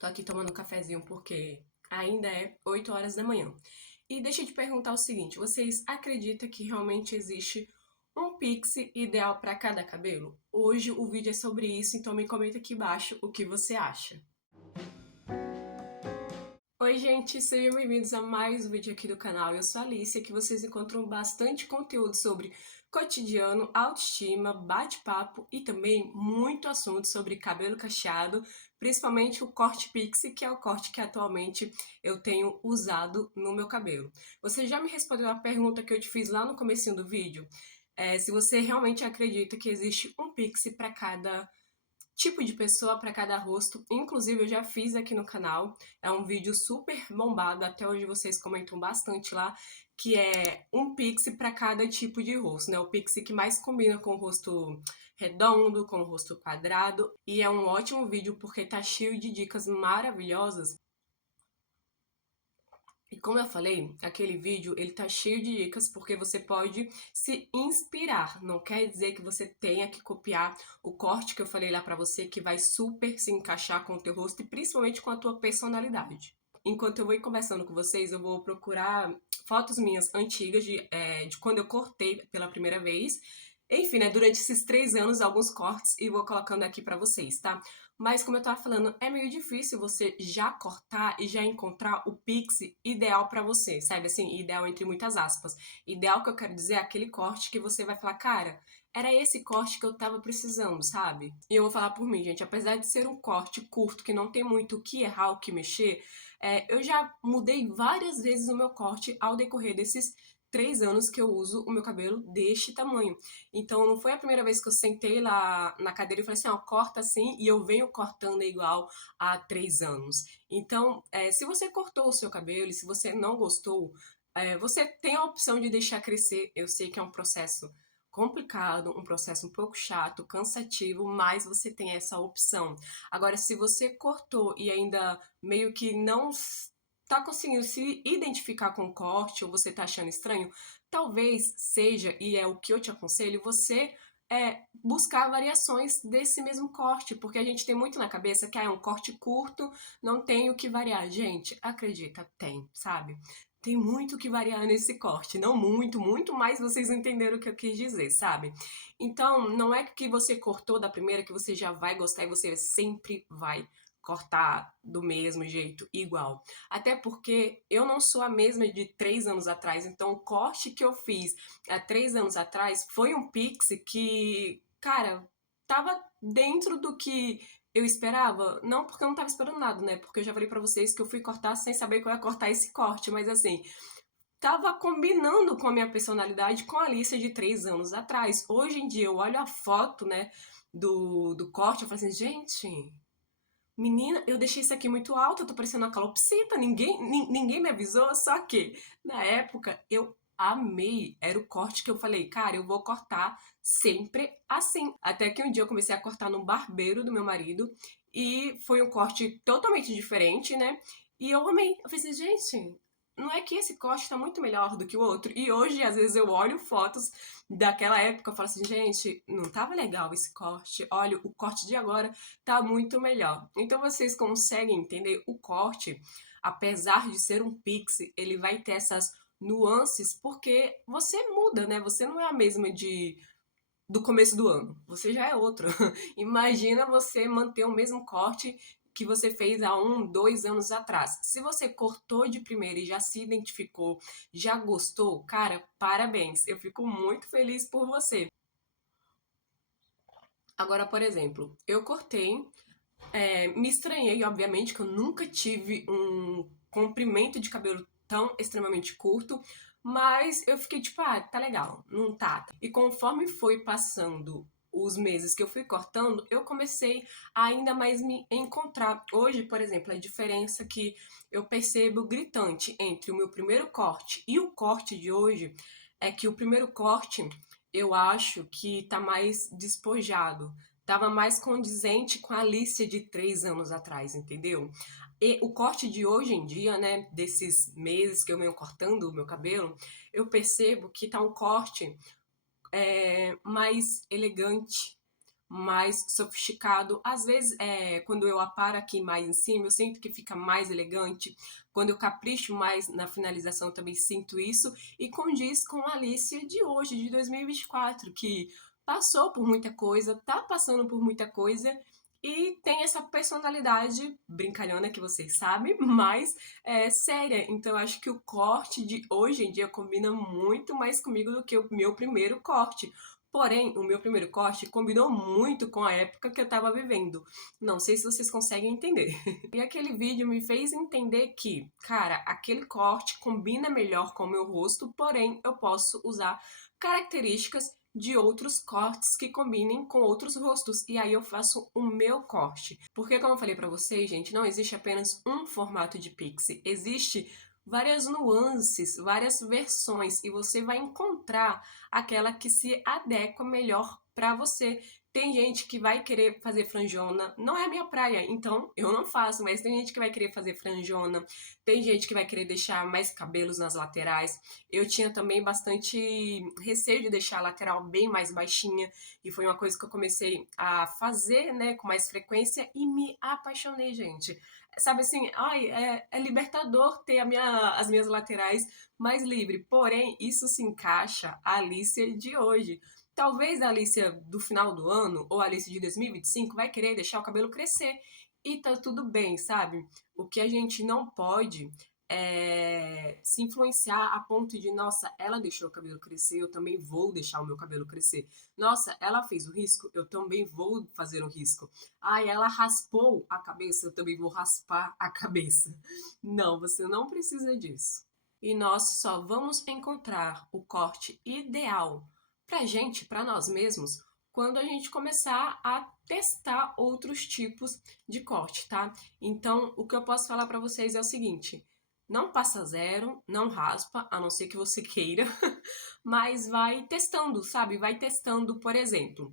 Tô aqui tomando um cafezinho porque ainda é 8 horas da manhã. E deixa eu te perguntar o seguinte: vocês acreditam que realmente existe um pixie ideal para cada cabelo? Hoje o vídeo é sobre isso, então me comenta aqui embaixo o que você acha. Oi, gente, sejam bem-vindos a mais um vídeo aqui do canal. Eu sou a Alicia, que vocês encontram bastante conteúdo sobre cotidiano, autoestima, bate-papo e também muito assunto sobre cabelo cacheado, principalmente o corte pixie, que é o corte que atualmente eu tenho usado no meu cabelo. Você já me respondeu a pergunta que eu te fiz lá no comecinho do vídeo? Se você realmente acredita que existe um pixie para cada tipo de pessoa para cada rosto. Inclusive, eu já fiz aqui no canal. É um vídeo super bombado. Até hoje vocês comentam bastante lá. Que é um pixie para cada tipo de rosto, né? O pixie que mais combina com o rosto redondo, com o rosto quadrado. E é um ótimo vídeo porque tá cheio de dicas maravilhosas. E como eu falei, aquele vídeo ele tá cheio de dicas porque você pode se inspirar. Não quer dizer que você tenha que copiar o corte que eu falei lá pra você, que vai super se encaixar com o teu rosto e principalmente com a tua personalidade. Enquanto eu vou ir conversando com vocês, eu vou procurar fotos minhas antigas de quando eu cortei pela primeira vez. Enfim, né, durante esses 3 anos, alguns cortes e vou colocando aqui pra vocês, tá? Mas como eu tava falando, é meio difícil você já cortar e já encontrar o pixie ideal pra você, sabe? Assim, ideal entre muitas aspas. Ideal que eu quero dizer é aquele corte que você vai falar, cara, era esse corte que eu tava precisando, sabe? E eu vou falar por mim, gente, apesar de ser um corte curto que não tem muito o que errar, o que mexer, eu já mudei várias vezes o meu corte ao decorrer desses 3 anos que eu uso o meu cabelo deste tamanho. Então não foi a primeira vez que eu sentei lá na cadeira e falei assim, ó, corta assim, e eu venho cortando igual há 3 anos. Então, se você cortou o seu cabelo e se você não gostou, você tem a opção de deixar crescer. Eu sei que é um processo complicado, um processo um pouco chato, cansativo, mas você tem essa opção. Agora, se você cortou e ainda meio que não tá conseguindo se identificar com o corte ou você tá achando estranho, talvez seja, e é o que eu te aconselho, você buscar variações desse mesmo corte, porque a gente tem muito na cabeça que é um corte curto, não tem o que variar. Gente, acredita, tem, sabe? Tem muito o que variar nesse corte. Não muito, muito, mas vocês entenderam o que eu quis dizer, sabe? Então, não é que você cortou da primeira que você já vai gostar e você sempre vai cortar do mesmo jeito, igual. Até porque eu não sou a mesma de 3 anos atrás, então o corte que eu fiz há 3 anos atrás foi um pix que, cara, tava dentro do que eu esperava. Não porque eu não tava esperando nada, né? Porque eu já falei pra vocês que eu fui cortar sem saber que eu ia cortar esse corte, mas assim, tava combinando com a minha personalidade com a Alicia de 3 anos atrás. Hoje em dia eu olho a foto, né, do corte, eu falo assim, gente, menina, eu deixei isso aqui muito alto, eu tô parecendo uma calopsita, ninguém me avisou, só que na época eu amei, era o corte que eu falei, cara, eu vou cortar sempre assim. Até que um dia eu comecei a cortar no barbeiro do meu marido e foi um corte totalmente diferente, né? E eu amei. Eu falei assim, gente, não é que esse corte tá muito melhor do que o outro? E hoje, às vezes, eu olho fotos daquela época e falo assim, gente, não tava legal esse corte. Olha, o corte de agora tá muito melhor. Então vocês conseguem entender o corte, apesar de ser um pixie, ele vai ter essas nuances porque você muda, né? Você não é a mesma de do começo do ano. Você já é outra. Imagina você manter o mesmo corte que você fez há 2 anos atrás. Se você cortou de primeira e já se identificou, já gostou, cara, parabéns. Eu fico muito feliz por você. Agora, por exemplo, eu cortei. Me estranhei, obviamente, que eu nunca tive um comprimento de cabelo tão extremamente curto, mas eu fiquei tipo, ah, tá legal, não tá. E conforme foi passando os meses que eu fui cortando, eu comecei a ainda mais me encontrar. Hoje, por exemplo, a diferença que eu percebo gritante entre o meu primeiro corte e o corte de hoje é que o primeiro corte eu acho que tá mais despojado, tava mais condizente com a Alicia de 3 anos atrás, entendeu? E o corte de hoje em dia, né, desses meses que eu venho cortando o meu cabelo, eu percebo que tá um corte mais elegante, mais sofisticado. Às vezes, quando eu aparo aqui mais em cima, eu sinto que fica mais elegante. Quando eu capricho mais na finalização, eu também sinto isso. E condiz com a Alicia de hoje, de 2024, que passou por muita coisa, tá passando por muita coisa e tem essa personalidade brincalhona que vocês sabem, mas séria. Então eu acho que o corte de hoje em dia combina muito mais comigo do que o meu primeiro corte. Porém, o meu primeiro corte combinou muito com a época que eu tava vivendo. Não sei se vocês conseguem entender. E aquele vídeo me fez entender que, cara, aquele corte combina melhor com o meu rosto, porém eu posso usar características de outros cortes que combinem com outros rostos. E aí eu faço o meu corte. Porque, como eu falei pra vocês, gente, não existe apenas um formato de pixie. Existe várias nuances, várias versões. E você vai encontrar aquela que se adequa melhor pra você. Tem gente que vai querer fazer franjona, não é a minha praia, então eu não faço, mas tem gente que vai querer fazer franjona, tem gente que vai querer deixar mais cabelos nas laterais. Eu tinha também bastante receio de deixar a lateral bem mais baixinha, e foi uma coisa que eu comecei a fazer, né, com mais frequência e me apaixonei, gente. Sabe assim, ai, é libertador ter as minhas laterais mais livre, porém isso se encaixa à Alicia de hoje. Talvez a Alicia do final do ano ou a Alicia de 2025 vai querer deixar o cabelo crescer e tá tudo bem, sabe? O que a gente não pode é se influenciar a ponto de, nossa, ela deixou o cabelo crescer, eu também vou deixar o meu cabelo crescer. Nossa, ela fez o risco, eu também vou fazer o risco. Ai, ela raspou a cabeça, eu também vou raspar a cabeça. Não, você não precisa disso. E nós só vamos encontrar o corte ideal pra gente, pra nós mesmos, quando a gente começar a testar outros tipos de corte, tá? Então, o que eu posso falar pra vocês é o seguinte: não passa zero, não raspa, a não ser que você queira, mas vai testando, sabe? Vai testando, por exemplo,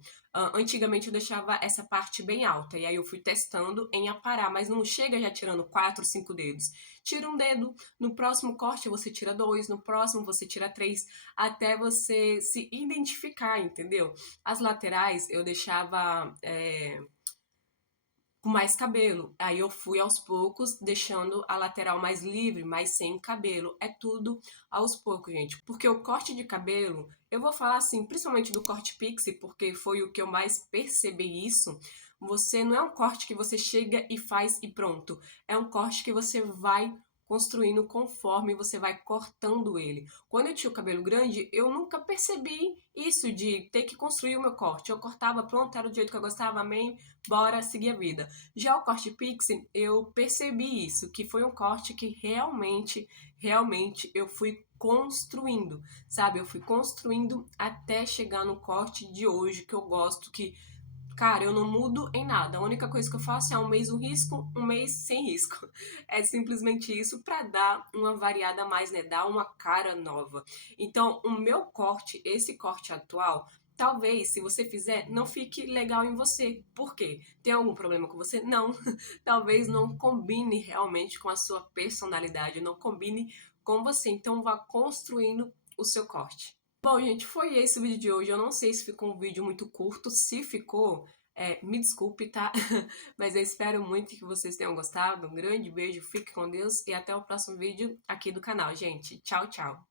antigamente eu deixava essa parte bem alta, e aí eu fui testando em aparar, mas não chega já tirando 4, 5 dedos. Tira um dedo, no próximo corte você tira dois, no próximo você tira três, até você se identificar, entendeu? As laterais eu deixava com mais cabelo. Aí eu fui aos poucos deixando a lateral mais livre, mas sem cabelo. É tudo aos poucos, gente. Porque o corte de cabelo, eu vou falar assim, principalmente do corte pixie, porque foi o que eu mais percebi isso. Você não é um corte que você chega e faz e pronto. É um corte que você vai construindo conforme você vai cortando ele. Quando eu tinha o cabelo grande, eu nunca percebi isso de ter que construir o meu corte. Eu cortava, pronto, era do jeito que eu gostava, amém, bora seguir a vida. Já o corte pixie, eu percebi isso, que foi um corte que realmente eu fui construindo, sabe? Eu fui construindo até chegar no corte de hoje que eu gosto, que, cara, eu não mudo em nada. A única coisa que eu faço é um mês um risco, um mês sem risco. É simplesmente isso para dar uma variada a mais, né? Dar uma cara nova. Então, o meu corte, esse corte atual, talvez, se você fizer, não fique legal em você. Por quê? Tem algum problema com você? Não. Talvez não combine realmente com a sua personalidade, não combine com você. Então, vá construindo o seu corte. Bom, gente, foi esse o vídeo de hoje. Eu não sei se ficou um vídeo muito curto. Se ficou, me desculpe, tá? Mas eu espero muito que vocês tenham gostado. Um grande beijo, fique com Deus e até o próximo vídeo aqui do canal, gente. Tchau, tchau.